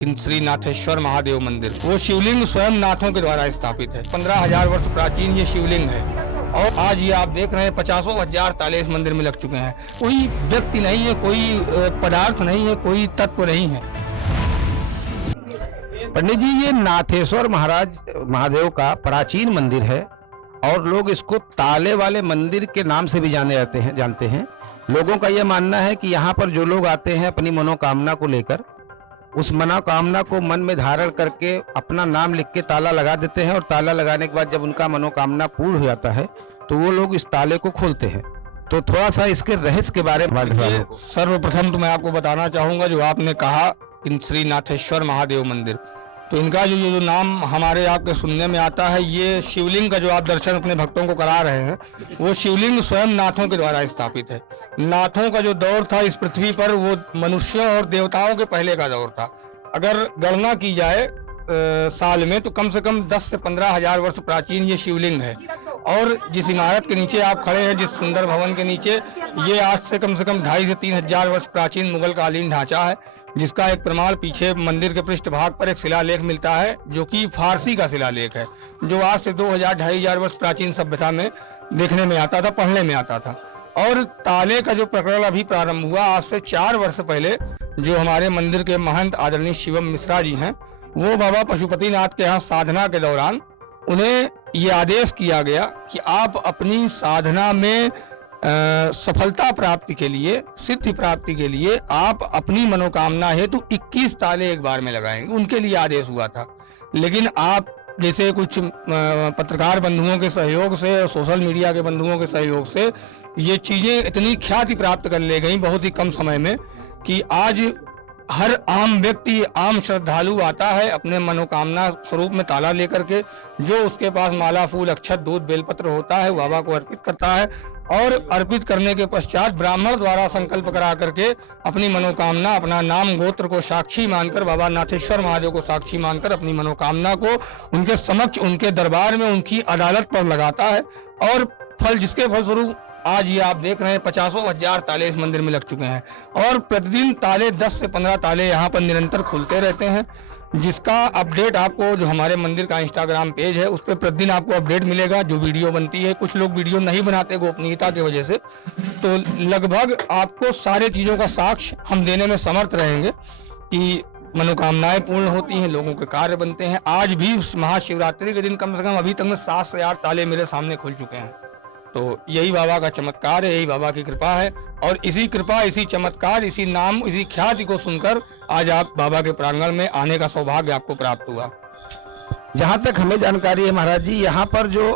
श्री नाथेश्वर महादेव मंदिर। वो शिवलिंग स्वयं नाथों के द्वारा स्थापित है। 15,000 वर्ष प्राचीन ये शिवलिंग है और आज ये आप देख रहे हैं 50,000 ताले इस मंदिर में लग चुके हैं। कोई व्यक्ति नहीं है, कोई पदार्थ नहीं है, कोई तत्व नहीं है। पंडित जी, ये नाथेश्वर महादेव का प्राचीन मंदिर है और लोग इसको ताले वाले मंदिर के नाम से भी जानते हैं। लोगों का यह मानना है कि यहाँ पर जो लोग आते हैं अपनी मनोकामना को लेकर, उस मनोकामना को मन में धारण करके अपना नाम लिख के ताला लगा देते हैं और ताला लगाने के बाद जब उनका मनोकामना पूर्ण हो जाता है तो वो लोग इस ताले को खोलते हैं। तो थोड़ा सा इसके रहस्य के बारे में सर्वप्रथम तो मैं आपको बताना चाहूंगा, जो आपने कहा श्री नाथेश्वर महादेव मंदिर, तो इनका जो नाम हमारे आपके सुनने में आता है, ये शिवलिंग का जो आप दर्शन अपने भक्तों को करा रहे हैं, वो शिवलिंग स्वयं नाथों के द्वारा स्थापित है। नाथों का जो दौर था इस पृथ्वी पर, वो मनुष्यों और देवताओं के पहले का दौर था। अगर गणना की जाए साल में तो कम से कम 10 से 15,000 वर्ष प्राचीन ये शिवलिंग है। और जिस इमारत के नीचे आप खड़े हैं, जिस सुंदर भवन के नीचे, ये आज से कम 2,500 से 3,000 वर्ष प्राचीन मुगल कालीन ढांचा है, जिसका एक प्रमाण पीछे मंदिर के पृष्ठभाग पर एक शिलालेख मिलता है, जो कि फारसी का शिलालेख है, जो आज से 2,000-2,500 वर्ष प्राचीन सभ्यता में देखने में आता था, पढ़ने में आता था। और ताले का जो प्रकरण अभी प्रारंभ हुआ आज से 4 वर्ष पहले, जो हमारे मंदिर के महंत आदरणीय शिवम मिश्रा जी हैं, वो बाबा पशुपतिनाथ के यहाँ साधना के दौरान उन्हें ये आदेश किया गया कि आप अपनी साधना में सफलता प्राप्ति के लिए, सिद्धि प्राप्ति के लिए आप अपनी मनोकामना हेतु 21 ताले एक बार में लगाएंगे। उनके लिए आदेश हुआ था। लेकिन आप जैसे कुछ पत्रकार बंधुओं के सहयोग से और सोशल मीडिया के बंधुओं के सहयोग से ये चीजें इतनी ख्याति प्राप्त कर ले गई बहुत ही कम समय में, कि आज हर आम व्यक्ति, आम श्रद्धालु आता है अपने मनोकामना स्वरूप में ताला लेकर के, जो उसके पास माला, फूल, अक्षत, दूध, बेलपत्र होता है, बाबा को अर्पित करता है और अर्पित करने के पश्चात ब्राह्मण द्वारा संकल्प करा करके अपनी मनोकामना, अपना नाम गोत्र को साक्षी मानकर, बाबा नाथेश्वर महादेव को साक्षी मानकर अपनी मनोकामना को उनके समक्ष, उनके दरबार में, उनकी अदालत पर लगाता है। और फल, जिसके फलस्वरूप आज ये आप देख रहे हैं 50,000 ताले इस मंदिर में लग चुके हैं और प्रतिदिन ताले 10 से 15 ताले यहाँ पर निरंतर खुलते रहते हैं, जिसका अपडेट आपको, जो हमारे मंदिर का इंस्टाग्राम पेज है, उस पर प्रतिदिन आपको अपडेट मिलेगा। जो वीडियो बनती है, कुछ लोग वीडियो नहीं बनाते गोपनीयता की वजह से, तो लगभग आपको सारे चीज़ों का साक्ष्य हम देने में समर्थ रहेंगे कि मनोकामनाएं पूर्ण होती हैं, लोगों के कार्य बनते हैं। आज भी महाशिवरात्रि के दिन कम से कम अभी तक में 7 से 8 ताले मेरे सामने खुल चुके हैं। तो यही बाबा का चमत्कार है, यही बाबा की कृपा है। और इसी कृपा, इसी चमत्कार, इसी नाम, इसी ख्याति को सुनकर आज आप बाबा के प्रांगण में आने का सौभाग्य आपको प्राप्त हुआ। जहाँ तक हमें जानकारी है महाराज जी, यहाँ पर जो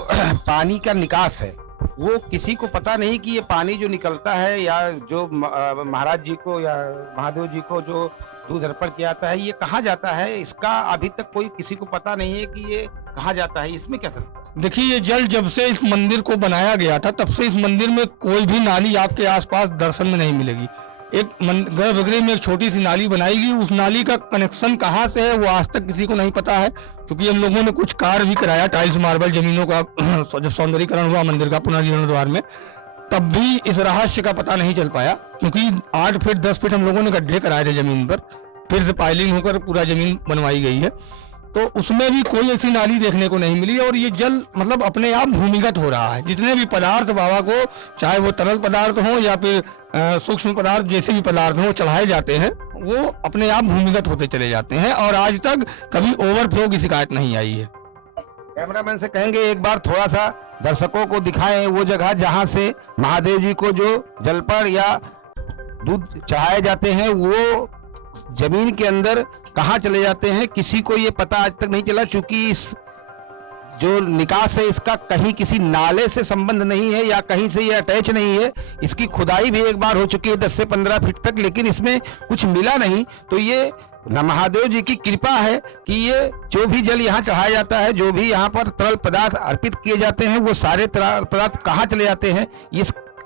पानी का निकास है, वो किसी को पता नहीं कि ये पानी जो निकलता है, या जो महाराज जी को या महादेव जी को जो दूध अर्पण किया जाता है, ये कहाँ जाता है, इसका अभी तक कोई किसी को पता नहीं है कि ये कहाँ जाता है। इसमें क्या सर? देखिए, ये जल जब से इस मंदिर को बनाया गया था, तब से इस मंदिर में कोई भी नाली आपके आसपास दर्शन में नहीं मिलेगी। एक गर्भगृह में एक छोटी सी नाली बनाई गई, उस नाली का कनेक्शन कहाँ से है वो आज तक किसी को नहीं पता है। क्योंकि हम लोगों ने कुछ कार्य भी कराया, टाइल्स, मार्बल, जमीनों का जब सौंदर्यीकरण हुआ मंदिर का पुनर्जीर्णोद्धार में, तब भी इस रहस्य का पता नहीं चल पाया। क्योंकि 8 फीट 10 फीट हम लोगों ने गड्ढे कराए थे जमीन पर, फिर से पाइलिंग होकर पूरा जमीन बनवाई गई है, तो उसमें भी कोई ऐसी नाली देखने को नहीं मिली। और ये जल मतलब अपने आप भूमिगत हो रहा है। जितने भी पदार्थ बाबा को, चाहे वो तरल पदार्थ हो या फिर सूक्ष्म पदार्थ, जैसे भी पदार्थ हो चढ़ाए जाते हैं, वो अपने आप भूमिगत होते चले जाते हैं और आज तक कभी ओवरफ्लो की शिकायत नहीं आई है। कैमरामैन से कहेंगे एक बार थोड़ा सा दर्शकों को दिखाएं वो जगह जहां से महादेव जी को जो जलपर या दूध चढ़ाए जाते हैं, वो जमीन के अंदर कहाँ चले जाते हैं, किसी को ये पता आज तक नहीं चला। चूंकि इस जो निकास है, इसका कहीं किसी नाले से संबंध नहीं है या कहीं से ये अटैच नहीं है। इसकी खुदाई भी एक बार हो चुकी है 10 से 15 फीट तक, लेकिन इसमें कुछ मिला नहीं। तो ये महादेव जी की कृपा है कि ये जो भी जल यहाँ चढ़ाया जाता है, जो भी यहाँ पर तरल पदार्थ अर्पित किए जाते हैं, वो सारे तरल पदार्थ कहाँ चले जाते हैं,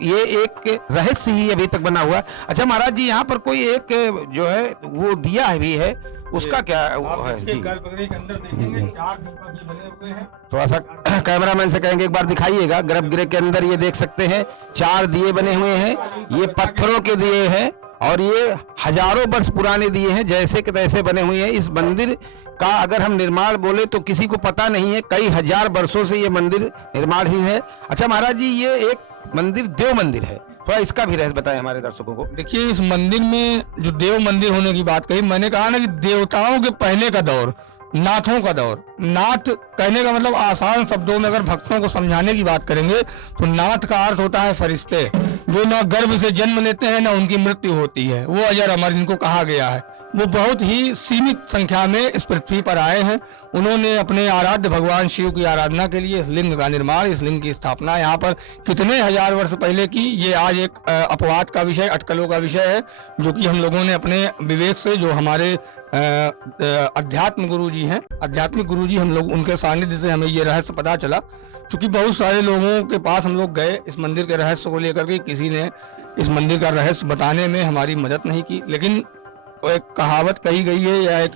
ये एक रहस्य ही अभी तक बना हुआ है। अच्छा महाराज जी, यहाँ पर कोई एक जो है वो दिया भी है, उसका क्या है जी? गर्भगृह के अंदर देखेंगे 4 दीपक बने हुए हैं। थोड़ा सा कैमरामैन से कहेंगे एक बार दिखाइएगा। गर्भगृह के अंदर ये देख सकते हैं 4 दिए बने हुए हैं। ये पत्थरों के दिए हैं और ये हजारों वर्ष पुराने दिए हैं, जैसे के तैसे बने हुए हैं। इस मंदिर का अगर हम निर्माण बोले तो किसी को पता नहीं है, कई हजार वर्षों से ये मंदिर निर्माण ही है। अच्छा महाराज जी, ये एक मंदिर देव मंदिर है, थोड़ा इसका भी रहस्य बताएं हमारे दर्शकों को। देखिए, इस मंदिर में जो देव मंदिर होने की बात कही, मैंने कहा ना कि देवताओं के पहले का दौर, नाथों का दौर। नाथ कहने का मतलब आसान शब्दों में अगर भक्तों को समझाने की बात करेंगे तो नाथ का अर्थ होता है फरिश्ते, जो ना गर्भ से जन्म लेते हैं ना उनकी मृत्यु होती है, वो अजर अमर जिनको कहा गया है। वो बहुत ही सीमित संख्या में इस पृथ्वी पर आए हैं। उन्होंने अपने आराध्य भगवान शिव की आराधना के लिए इस लिंग का निर्माण, इस लिंग की स्थापना यहाँ पर कितने हजार वर्ष पहले की, ये आज एक अपवाद का विषय, अटकलों का विषय है, जो कि हम लोगों ने अपने विवेक से, जो हमारे अध्यात्म गुरु जी हैं, आध्यात्मिक गुरु जी, हम लोग उनके सानिध्य से हमें ये रहस्य पता चला। क्योंकि बहुत सारे लोगों के पास हम लोग गए इस मंदिर के रहस्य को लेकर के, किसी ने इस मंदिर का रहस्य बताने में हमारी मदद नहीं की। लेकिन एक कहावत कही गई है या एक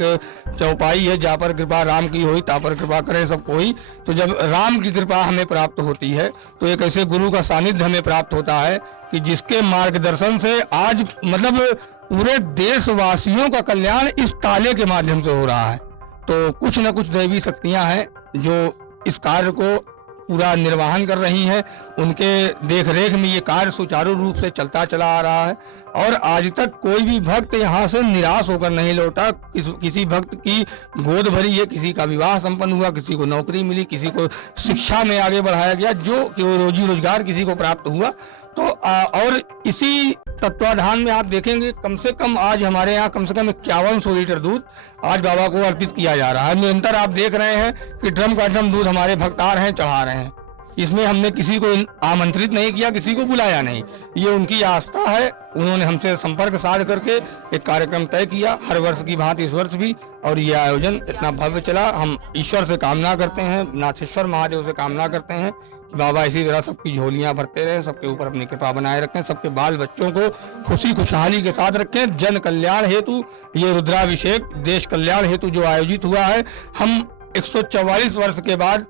चौपाई है, जा पर कृपा राम की होई ता पर कृपा करे सब कोई। तो जब राम की कृपा हमें प्राप्त होती है तो एक ऐसे गुरु का सानिध्य हमें प्राप्त होता है कि जिसके मार्गदर्शन से आज मतलब पूरे देशवासियों का कल्याण इस ताले के माध्यम से हो रहा है। तो कुछ न कुछ दैवी शक्तियां हैं जो इस कार्य को पूरा निर्वहन कर रही हैं। उनके देखरेख में ये कार्य सुचारू रूप से चलता चला आ रहा है और आज तक कोई भी भक्त यहाँ से निराश होकर नहीं लौटा। किसी भक्त की गोद भरी है, किसी का विवाह संपन्न हुआ, किसी को नौकरी मिली, किसी को शिक्षा में आगे बढ़ाया गया, जो कि वो रोजी रोजगार किसी को प्राप्त हुआ। तो और इसी तत्वाधान में आप देखेंगे कम से कम आज हमारे यहाँ कम से कम 5100 लीटर दूध आज बाबा को अर्पित किया जा रहा है। निरंतर आप देख रहे हैं कि ड्रम का ड्रम दूध हमारे भक्त आ रहे हैं, चढ़ा रहे हैं। इसमें हमने किसी को आमंत्रित नहीं किया, किसी को बुलाया नहीं, ये उनकी आस्था है। उन्होंने हमसे संपर्क साध करके एक कार्यक्रम तय किया, हर वर्ष की भांति इस वर्ष भी, और ये आयोजन इतना भव्य चला। हम ईश्वर से कामना करते हैं, नाथेश्वर महादेव से कामना करते हैं, बाबा इसी तरह सबकी झोलियां भरते रहे, सबके ऊपर अपनी कृपा बनाए रखें, सबके बाल बच्चों को खुशी खुशहाली के साथ रखें। जन कल्याण हेतु ये रुद्राभिषेक देश कल्याण हेतु जो आयोजित हुआ है, हम 144 वर्ष के बाद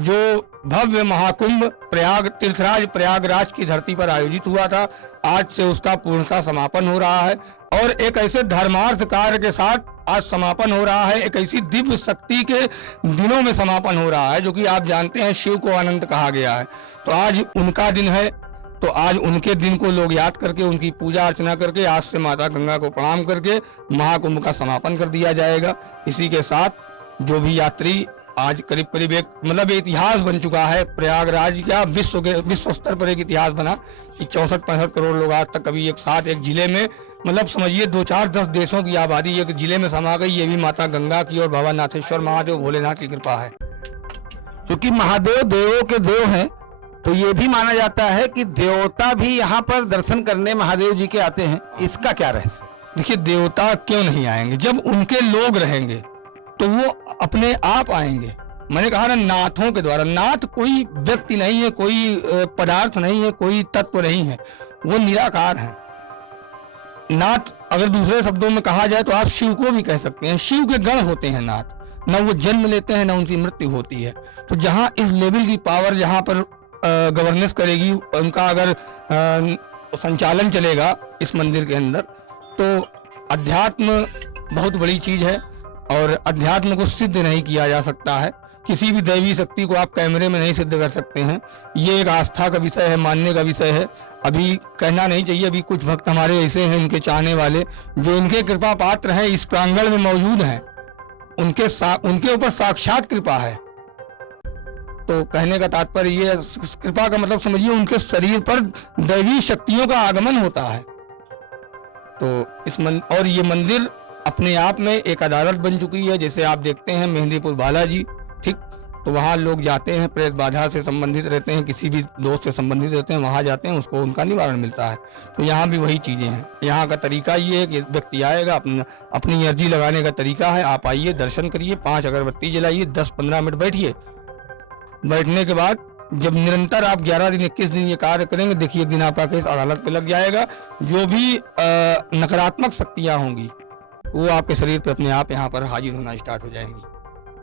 जो भव्य महाकुंभ प्रयाग तीर्थराज प्रयागराज की धरती पर आयोजित हुआ था, आज से उसका पूर्णतः समापन हो रहा है और एक ऐसे धर्मार्थ कार्य के साथ आज समापन हो रहा है। एक ऐसी दिव्य शक्ति के दिनों में समापन हो रहा है जो कि आप जानते हैं शिव को अनंत कहा गया है। तो आज उनका दिन है, तो आज उनके दिन को लोग याद करके उनकी पूजा अर्चना करके आज से माता गंगा को प्रणाम करके महाकुंभ का समापन कर दिया जाएगा। इसी के साथ जो भी यात्री आज करीब करीब एक मतलब इतिहास बन चुका है प्रयागराज का, विश्व स्तर पर एक इतिहास बना कि 64-65 करोड़ लोग आज तक कभी एक साथ एक जिले में, मतलब समझिए 2-4-10 देशों की आबादी एक जिले में समा गई। ये भी माता गंगा की और बाबा नाथेश्वर महादेव भोलेनाथ की कृपा है। क्योंकि महादेव देवों के देव हैं, तो ये भी माना जाता है कि देवता भी यहाँ पर दर्शन करने महादेव जी के आते हैं। इसका क्या रहस्य? देखिए, देवता क्यों नहीं आएंगे? जब उनके लोग रहेंगे तो वो अपने आप आएंगे। मैंने कहा ना, नाथों के द्वारा। नाथ कोई व्यक्ति नहीं है, कोई पदार्थ नहीं है, कोई तत्व नहीं है, वो निराकार है। नाथ अगर दूसरे शब्दों में कहा जाए तो आप शिव को भी कह सकते हैं। शिव के गण होते हैं नाथ, न वो जन्म लेते हैं न उनकी मृत्यु होती है। तो जहाँ इस लेवल की पावर जहाँ पर गवर्नेंस करेगी, उनका अगर संचालन चलेगा इस मंदिर के अंदर, तो अध्यात्म बहुत बड़ी चीज है और अध्यात्म को सिद्ध नहीं किया जा सकता है। किसी भी दैवी शक्ति को आप कैमरे में नहीं सिद्ध कर सकते हैं। ये एक आस्था का विषय है, मानने का विषय है। अभी कहना नहीं चाहिए, अभी कुछ भक्त हमारे ऐसे हैं, इनके चाहने वाले, जो इनके कृपा पात्र हैं, इस प्रांगण में मौजूद हैं, उनके ऊपर साक्षात कृपा है। तो कहने का तात्पर्य ये, कृपा का मतलब समझिए उनके शरीर पर दैवी शक्तियों का आगमन होता है। तो और ये मंदिर अपने आप में एक अदालत बन चुकी है। जैसे आप देखते हैं मेहंदीपुर बालाजी, ठीक, तो वहाँ लोग जाते हैं, प्रेत बाधा से संबंधित रहते हैं, किसी भी दोस्त से संबंधित रहते हैं, वहाँ जाते हैं, उसको उनका निवारण मिलता है। तो यहाँ भी वही चीज़ें हैं। यहाँ का तरीका ये है कि व्यक्ति आएगा, अपनी अर्जी लगाने का तरीका है। आप आइए, दर्शन करिए, 5 अगरबत्ती जलाइए, 10-15 मिनट बैठिए। बैठने के बाद जब निरंतर आप 11 दिन 21 दिन ये कार्य करेंगे, देखिए एक दिन आपका केस अदालत पे लग जाएगा। जो भी नकारात्मक शक्तियाँ होंगी वो आपके शरीर पे अपने आप यहाँ पर हाजिर होना स्टार्ट हो जाएंगी।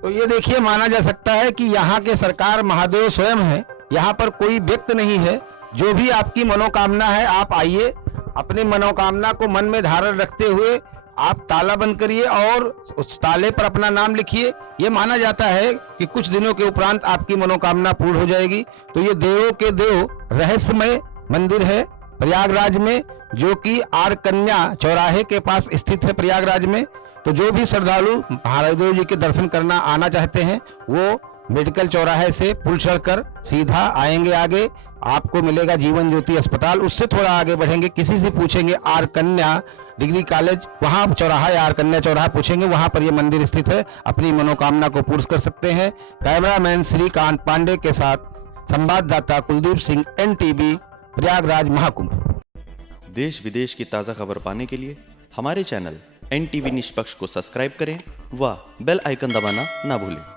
तो ये देखिए, माना जा सकता है कि यहाँ के सरकार महादेव स्वयं है, यहाँ पर कोई व्यक्ति नहीं है। जो भी आपकी मनोकामना है आप आइए अपनी मनोकामना को मन में धारण रखते हुए आप ताला बंद करिए और उस ताले पर अपना नाम लिखिए। ये माना जाता है कि कुछ दिनों के उपरांत आपकी मनोकामना पूर्ण हो जाएगी। तो ये देवों के देव रहस्यमय मंदिर है प्रयागराज में, जो कि आर कन्या चौराहे के पास स्थित है प्रयागराज में। तो जो भी श्रद्धालु महादेव जी के दर्शन करना आना चाहते हैं वो मेडिकल चौराहे से पुल चढ़कर सीधा आएंगे, आगे आपको मिलेगा जीवन ज्योति अस्पताल। उससे थोड़ा आगे बढ़ेंगे, किसी से पूछेंगे आर कन्या डिग्री कॉलेज, वहां चौराहा या आर कन्या चौराहा पूछेंगे, वहां पर यह मंदिर स्थित है। अपनी मनोकामना को पूर्ण कर सकते हैं। कैमरामैन श्रीकांत पांडे के साथ संवाददाता कुलदीप सिंह, NTV, प्रयागराज महाकुंभ। देश विदेश की ताज़ा खबर पाने के लिए हमारे चैनल NTV निष्पक्ष को सब्सक्राइब करें व बेल आइकन दबाना ना भूलें।